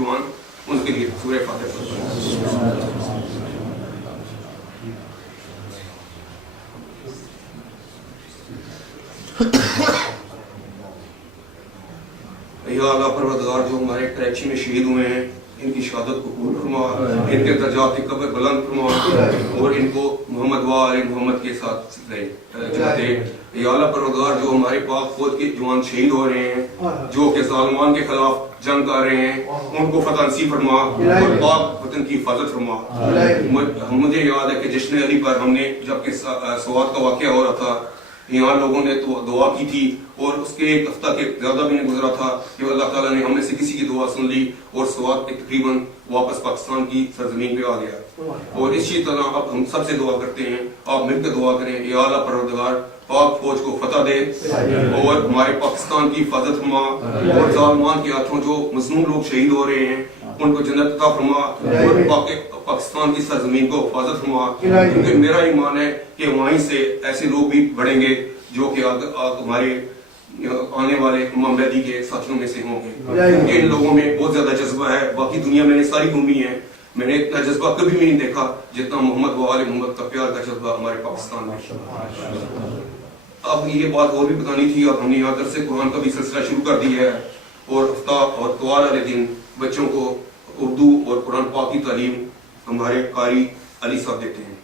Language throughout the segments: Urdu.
جوان ان کے لیے سورہ فاتحہ یا اللہ پروردگار جو ہمارے کراچی میں شہید ہوئے ہیں ان کی شہادت کو قبول فرما، ان کے درجات قبر بلند فرما اور ان کو محمد و آل محمد کے ساتھ جاتے۔ یا اللہ پروردگار جو ہمارے پاک فوج کے جوان شہید ہو رہے ہیں، جو کہ ظالمان کے خلاف جنگ کر رہے ہیں، ان کو فتح نصیب فرما اور پاک وطن کی حفاظت فرما۔ مجھے یاد ہے کہ جشن علی پر ہم نے جب کہ سوات کا واقعہ ہو رہا تھا، یہاں لوگوں نے تو دعا کی تھی اور اس کے ایک ہفتہ کے زیادہ بھی نہیں گزرا تھا کہ اللہ تعالیٰ نے ہم میں سے کسی کی دعا سن لی اور سوات تقریباً واپس پاکستان کی سرزمین پہ آ گیا۔ اور اسی طرح اب ہم سب سے دعا کرتے ہیں، آپ مل کر دعا کریں، یا اللہ پروردگار پاک فوج کو فتح دے اور ہمارے پاکستان کی حفاظت فرما اور ظالمان کے ہاتھوں جو مظلوم لوگ شہید ہو رہے ہیں ان کو جنت عطا فرما اور پاکستان کی سرزمین کو حفاظت فرما، کیونکہ میرا ایمان ہے کہ وہیں سے ایسے لوگ بھی بڑھیں گے جو کہ ہمارے آنے والے امام مہدی کے ساتھیوں میں سے ہوں گے، کیونکہ ان لوگوں میں بہت زیادہ جذبہ ہے۔ باقی دنیا میں نے ساری گھومی ہے، میں نے اتنا جذبہ کبھی بھی نہیں دیکھا جتنا محمد و آل محمد کا پیار کا جذبہ ہمارے پاکستان میں۔ اب یہ بات اور بھی بتانی تھی، اب ہم نے یہاں درس قرآن کا بھی سلسلہ شروع کر دیا ہے اور ہفتہ اور اتوار والے دن بچوں کو اردو اور قرآن پاک کی تعلیم ہمارے قاری علی صاحب دیتے ہیں۔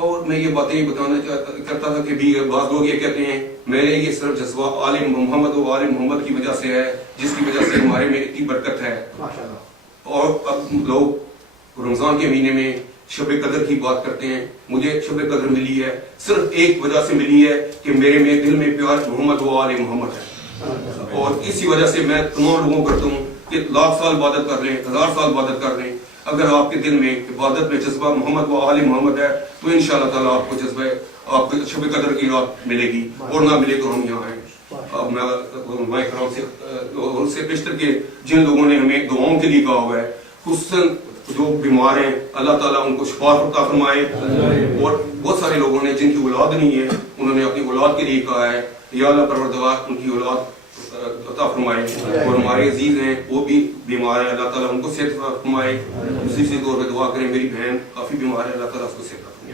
اور میں یہ باتیں بتانا کرتا تھا کہ بھی بعض لوگ یہ کہتے ہیں میرے یہ صرف جذبہ آل محمد و آل محمد کی وجہ سے ہے، جس کی وجہ سے ہمارے میں اتنی برکت ہے۔ اور اب لوگ رمضان کے مہینے میں شب قدر کی بات کرتے ہیں، مجھے شب قدر ملی ہے صرف ایک وجہ سے ملی ہے کہ میرے میں دل میں پیار محمد و آل محمد ہے، اور اسی وجہ سے میں تمام لوگوں کو کہتا ہوں کہ 1,00,000 سال عبادت کر لیں، 1000 سال عبادت کر لیں، اگر آپ کے دل میں عبادت میں جذبہ محمد و آل محمد ہے تو انشاءاللہ تعالیٰ آپ کو جذبہ آپ کو شب قدر کی رات ملے گی، اور نہ ملے تو ہم یہاں ہیں۔ اب میں کرام سے ان سے بیشتر کے جن لوگوں نے ہمیں دعاؤں کے لیے کہا ہوا ہے، خصوصاً جو بیمار ہیں اللہ تعالیٰ ان کو شفا عطا فرمائے، اور بہت سارے لوگوں نے جن کی اولاد نہیں ہے انہوں نے اپنی اولاد کے لیے کہا ہے، یا اللہ پروردگار ان کی اولاد عطا فرمائے، اور ہمارے عزیز ہیں وہ بھی بیمار ہیں اللہ تعالیٰ ان کو صحت فرمائے۔ دوسری طور پہ دعا کریں میری بہن کافی بیمار ہے، اللہ تعالیٰ اس کو صحت فرمائے۔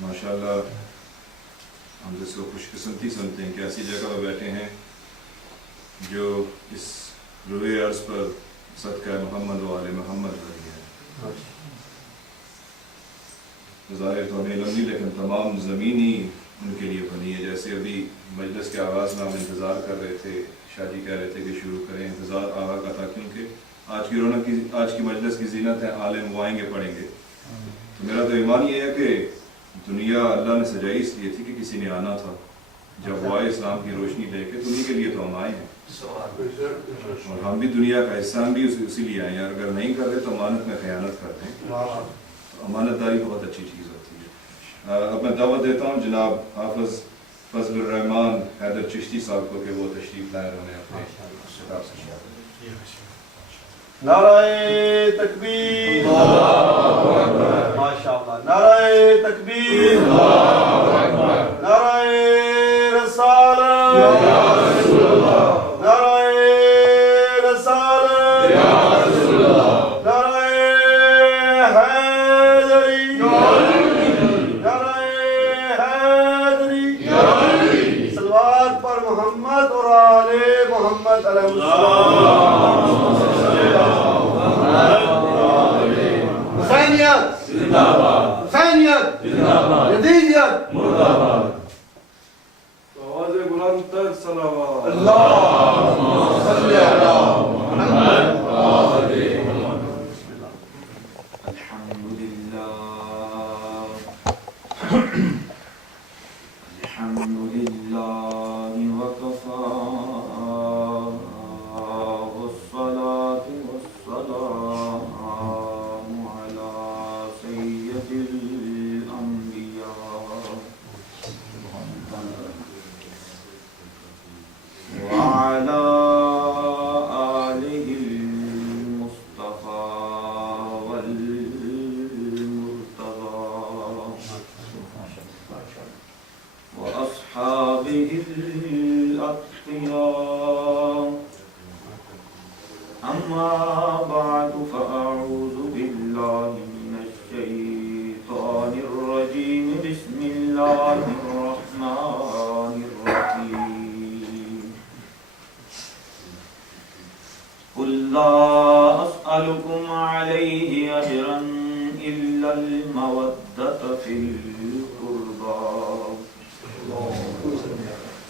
ماشاءاللہ ہم جس کو خوش قسمتی سمجھتے ہیں کہ ایسی جگہ پر بیٹھے ہیں جو اس روئے عرض پر صدقہ محمد و آل محمد بنی ہے۔ ظاہر تو ہمیں لمبی لیکن تمام زمین ہی ان کے لیے بنی ہے۔ جیسے ابھی مجلس کے آغاز میں ہم انتظار کر رہے تھے، شاہ جی کہہ رہے تھے کہ شروع کریں، انتظار آغا کا تھا، کیونکہ آج کی رونق آج کی مجلس کی زینت ہے عالم وہ آئیں گے پڑھیں گے۔ تو میرا تو ایمان یہ ہے کہ دنیا اللہ نے سجائی اس لیے تھی کہ کسی نے آنا تھا، جب وہ آئے اسلام کی روشنی لے کے، دنیا کے لیے تو ہم آئے ہیں اور ہم بھی دنیا کا حصہ، ہم بھی اسی لیے آئے ہیں۔ اگر نہیں کر رہے تو امانت میں خیانت کرتے ہیں، امانت داری بہت اچھی چیز ہوتی ہے۔ اب میں دعوت دیتا ہوں جناب حافظ فضل الرحمان حیدر چشتی صاحب کو کہ وہ تشریف لائے، انہوں نے اپنے خطاب سے نعرہ تکبیر، ماشاءاللہ، نعرہ تکبیر، نعرہ رسالت، نعرہ رسالت، نعرہ حیدری، نعرہ حیدری، صلوات پر محمد اور آل محمد علیہ السلام۔ حسینیت زندہ باد، حسینیت زندہ باد، یزیدیت مردہ باد۔ آواز بلند تر صلوات، اللہم صلی علی محمد وآل محمد۔ الحمدللہ الحمدللہ وکفی والصلاة والسلام وعلى آله المصطفى الله الرحمن الرحيم قل لا أسألكم عليه أجرا إلا المودة في القربى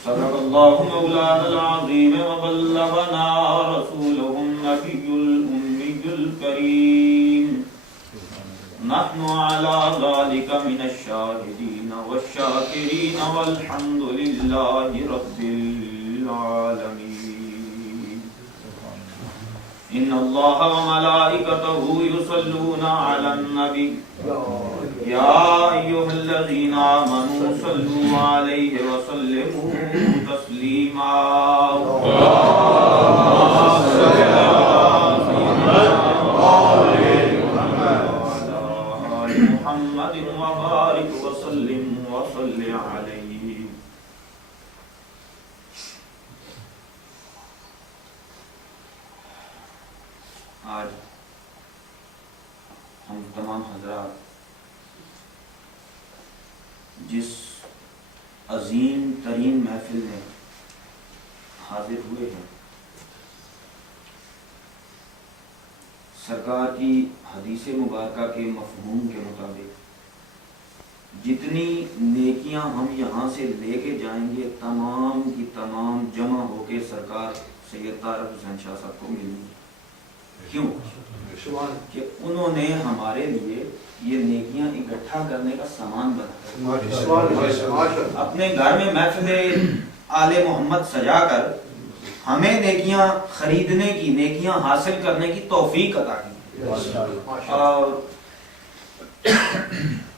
صدق الله مولانا العظيم وبلغنا رسوله النبي الأمي الكريم نحن على ذلك من الشاهدين والشاكرين والحمد لله رب العالمين إن الله وملائكته يصلون على النبي يا أيها الذين آمنوا صلوا عليه وسلموا تسليما محمد وبارك وسلم وصل عليه. آج ہم تمام حضرات جس عظیم ترین محفل میں حاضر ہوئے ہیں، سرکار کی حدیث مبارکہ کے مفہوم کے مطابق جتنی نیکیاں ہم یہاں سے لے کے جائیں گے تمام کی تمام جمع ہو کے سرکار سید طارق حسین شاہ صاحب کو ملیں گی. کیوں؟ کہ انہوں نے ہمارے لیے یہ نیکیاں اکٹھا کرنے کا سامان بنایا. اپنے گھر میں محفل آل محمد سجا کر ہمیں نیکیاں خریدنے کی، نیکیاں حاصل کرنے کی توفیق عطا کی. اور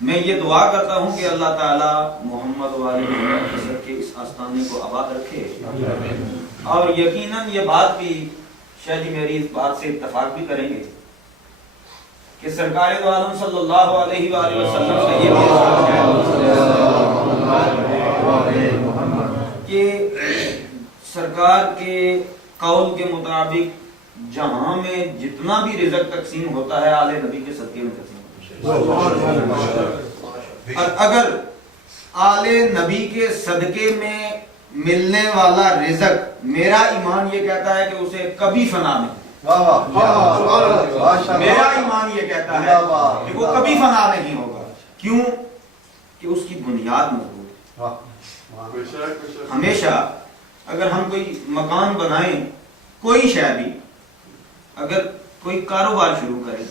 میں یہ دعا کرتا ہوں کہ اللہ تعالی محمد والے محمد کے اس آستانے کو آباد رکھے. اور یقیناً یہ بات بھی شاہ جی میری اس بات سے اتفاق بھی کریں گے کہ سرکار دو عالم صلی اللہ علیہ وآلہ وسلم سے یہ کہ سرکار کے قول کے مطابق جہاں میں جتنا بھی رزق تقسیم ہوتا ہے آل نبی کے صدقے میں تقسیم ہوتا ہے. اور اگر آل نبی کے صدقے میں ملنے والا رزق میرا ایمان یہ کہتا ہے کہ اسے کبھی فنا نہیں. میرا ایمان یہ کہتا ہے کہ وہ کبھی فنا نہیں ہوگا. کیوں؟ کہ اس کی بنیاد مضبوط ہے. ہمیشہ اگر ہم کوئی مکان بنائیں، کوئی شے بھی اگر کوئی کاروبار شروع کرے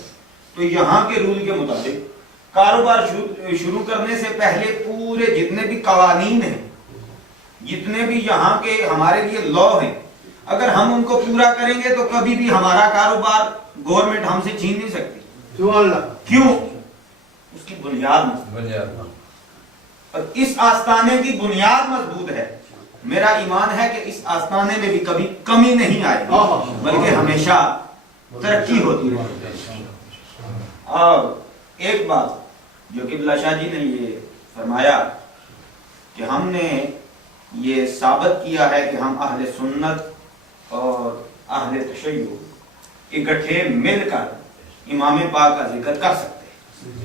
تو یہاں کے رول کے مطابق کاروبار شروع کرنے سے پہلے پورے جتنے بھی قوانین ہیں، جتنے بھی یہاں کے ہمارے لیے لا ہیں، اگر ہم ان کو پورا کریں گے تو کبھی بھی ہمارا کاروبار گورنمنٹ ہم سے چھین نہیں سکتی. کیوں؟ اس کی بنیاد مضبوط. اور اس آستانے کی بنیاد مضبوط ہے. میرا ایمان ہے کہ اس آستانے میں بھی کبھی کمی نہیں آئے گی بلکہ ہمیشہ ترقی ہوتی رہے. اور ایک بات جو کہ قبلہ شاہ جی نے یہ فرمایا کہ ہم نے یہ ثابت کیا ہے کہ ہم اہل سنت اور اہل تشیع اکٹھے مل کر امام پاک کا ذکر کر سکتے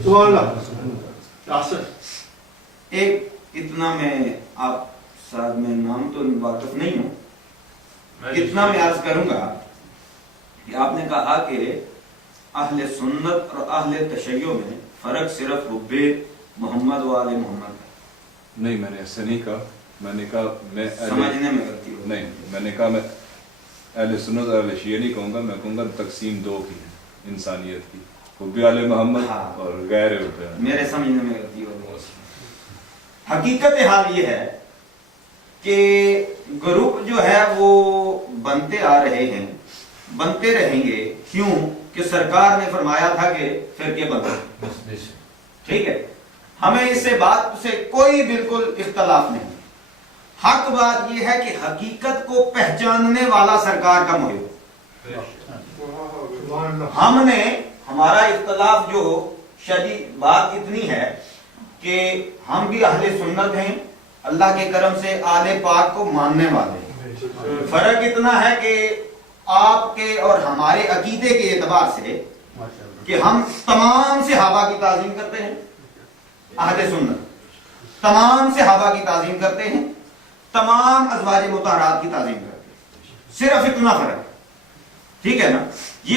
ہیں. ایک اتنا میں آپ صاحب میں نام تو واقف نہیں ہوں، اتنا میں عرض کروں گا کہ آپ نے کہا کہ اہل سنت اور اہل تشیع میں فرق صرف حب محمد و آل محمد ہے. نہیں، میں نے ایسا نہیں کہا. میں نے کہا میں سمجھنے میں غلطی ہو. نہیں، میں نے کہا میں اہل سنت اور اہل شیعہ نہیں کہوں گا. میں کہوں گا تقسیم دو کی ہے انسانیت کی، حب آل محمد اور غیر حب. میرے سمجھنے میں غلطی ہو. حقیقت حال یہ ہے کہ گروپ جو ہے وہ بنتے آ رہے ہیں، بنتے رہیں گے. کیوں؟ کہ سرکار نے فرمایا تھا کہ فرقے بنتے. ٹھیک ہے، ہمیں اس سے بات سے کوئی بالکل اختلاف نہیں. حق بات یہ ہے کہ حقیقت کو پہچاننے والا سرکار کا محب. ہم نے ہمارا اختلاف جو شدید بات اتنی ہے کہ ہم بھی اہل سنت ہیں، اللہ کے کرم سے آل پاک کو ماننے والے ہیں. فرق اتنا ہے کہ آپ کے اور ہمارے عقیدے کے اعتبار سے کہ ہم تمام صحابہ کی تعظیم کرتے ہیں، اہل سنت. تمام صحابہ کی تعظیم کرتے ہیں، تمام ازواج مطہرات کی تعظیم کرتے ہیں، صرف اتنا فرق ہے، ٹھیک ہے نا؟ یہ